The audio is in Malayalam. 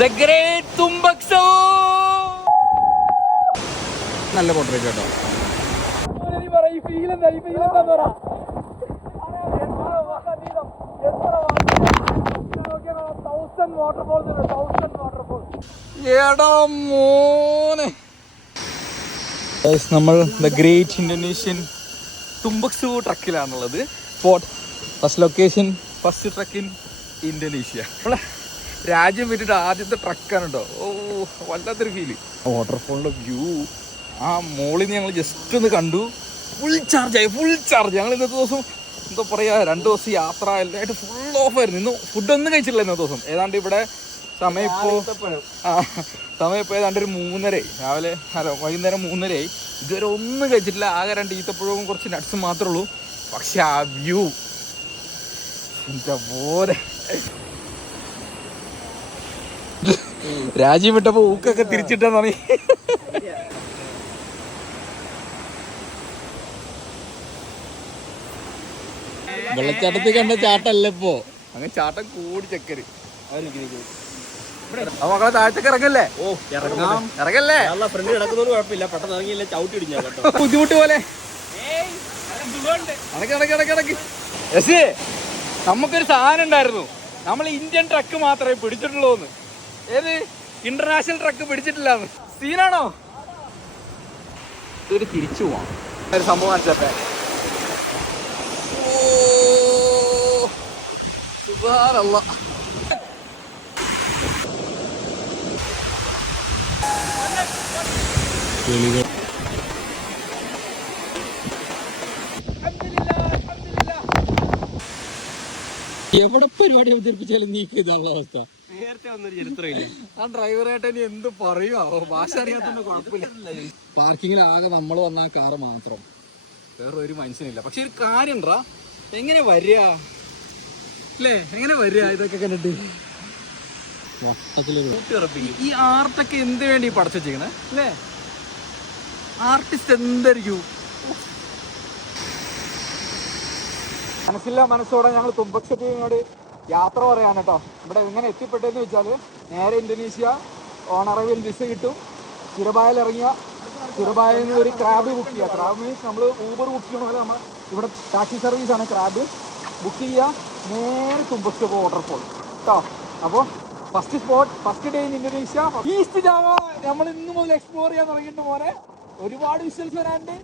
The Great Tumbuktu. നല്ല പോർട്രേറ്റ് കേട്ടോ. നമ്മൾ ദ ഗ്രേറ്റ് ഇന്തോനേഷ്യൻ തുമ്പക്സു ട്രക്കിലാണുള്ളത്. Spot first location, first truck in Indonesia. നമ്മളെ രാജ്യം വിട്ടിട്ട് ആദ്യത്തെ ട്രക്കാണ് കേട്ടോ. ഓ, വല്ലാത്തൊരു ഫീല്. വാട്ടർഫോളിൻ്റെ വ്യൂ ആ മോളിൽ നിന്ന് ഞങ്ങൾ ജസ്റ്റ് ഒന്ന് കണ്ടു. Full charge. ഞങ്ങൾ ഇന്നത്തെ ദിവസം എന്താ പറയുക, 2 ദിവസം യാത്ര എല്ലായിട്ട് ഫുൾ ഓഫ് ആയിരുന്നു. ഇന്ന് ഫുഡൊന്നും കഴിച്ചിട്ടില്ല ഇന്നത്തെ ദിവസം. ഏതാണ്ട് ഇവിടെ സമയം ഇപ്പോൾ ഏതാണ്ട് ഒരു 3:30 രാവിലെ, വൈകുന്നേരം 3:30. ഇതുവരെ ഒന്നും കഴിച്ചിട്ടില്ല. ആകെ 2 ഈത്തപ്പഴവും കുറച്ച് നട്ട്സും മാത്രമേ ഉള്ളൂ. പക്ഷെ ആ വ്യൂ എന്താ പോലെ. രാജ്യം വിട്ടപ്പോൾ ഊക്കൊക്കെ തിരിച്ചിട്ടെന്നാണ്. വെള്ളച്ചാട്ടത്തിൽ കണ്ട ചാട്ടല്ല ഇപ്പോ, അങ്ങനെ ചാട്ടം കൂടി ചക്കര്. മക്കളെ താഴത്തേക്ക് ഇറങ്ങല്ലേ? ഇറങ്ങല്ലേ? ബുദ്ധിമുട്ട് പോലെ. നമുക്കൊരു സാധനം ഉണ്ടായിരുന്നു, നമ്മൾ ഇന്ത്യൻ ട്രക്ക് മാത്രമേ പിടിച്ചിട്ടുള്ളൂ. ഏത് ഇന്റർനാഷണൽ ട്രക്ക് പിടിച്ചിട്ടില്ലാന്ന്. സീനാണോ? ഇതൊരു തിരിച്ചു പോവാം. ഒരു സംഭവം കാണിച്ചേ. എവിടെ പരിപാടി അവതരിപ്പിച്ചാലും നീക്ക് ഇതാണുള്ള അവസ്ഥ. നേരത്തെ വന്നൊരു ചരിത്രമില്ല. ആ ഡ്രൈവറായിട്ട് ഇനി എന്ത് പറയുമോ, ഭാഷ അറിയാത്തതിന്റെ കുഴപ്പമില്ല. പാർക്കിങ്ങിൽ ആകെ നമ്മൾ വന്ന ആ കാറ് മാത്രം, വേറെ ഒരു മനുഷ്യനില്ല. പക്ഷെ ഒരു കാര്യം ഉണ്ടാ, എങ്ങനെ വരിക അല്ലേ? എങ്ങനെ വരിക ഇതൊക്കെ കണ്ടിട്ട്? ഈ ആർട്ടൊക്കെ എന്ത് വേണ്ടി പഠിച്ചേക്കണേ അല്ലേ? ആർട്ടിസ്റ്റ് എന്തായിരിക്കും? മനസ്സോടെ ഞങ്ങൾ തുമ്പക്സത്തിനോട് യാത്ര പറയാൻ കേട്ടോ. ഇവിടെ എങ്ങനെ എത്തിപ്പെട്ടതെന്ന് വെച്ചാൽ, നേരെ ഇന്തോനേഷ്യ ഓൺ അറൈവൽ വിസ കിട്ടും. സിറബായിൽ ഇറങ്ങിയ സിറബായിൽ നിന്ന് ഒരു ക്രാബ് ബുക്ക് ചെയ്യുക. ക്രാബ് മീൻസ് നമ്മൾ ഊബർ ബുക്ക് ചെയ്യണ പോലെ നമ്മൾ ഇവിടെ ടാക്സി സർവീസാണ്. ക്രാബ് ബുക്ക് ചെയ്യുക, നേരെ തുമ്പക്സു വാട്ടർഫോൾ കേട്ടോ. അപ്പോൾ first spot, first day in Indonesia, east Java. നമ്മൾ ഇന്ന് മുതൽ എക്സ്പ്ലോർ ചെയ്യാൻ തുടങ്ങിയിട്ട് പോലെ ഒരുപാട് വിഷ്വൽസ് വരാണ്ട്.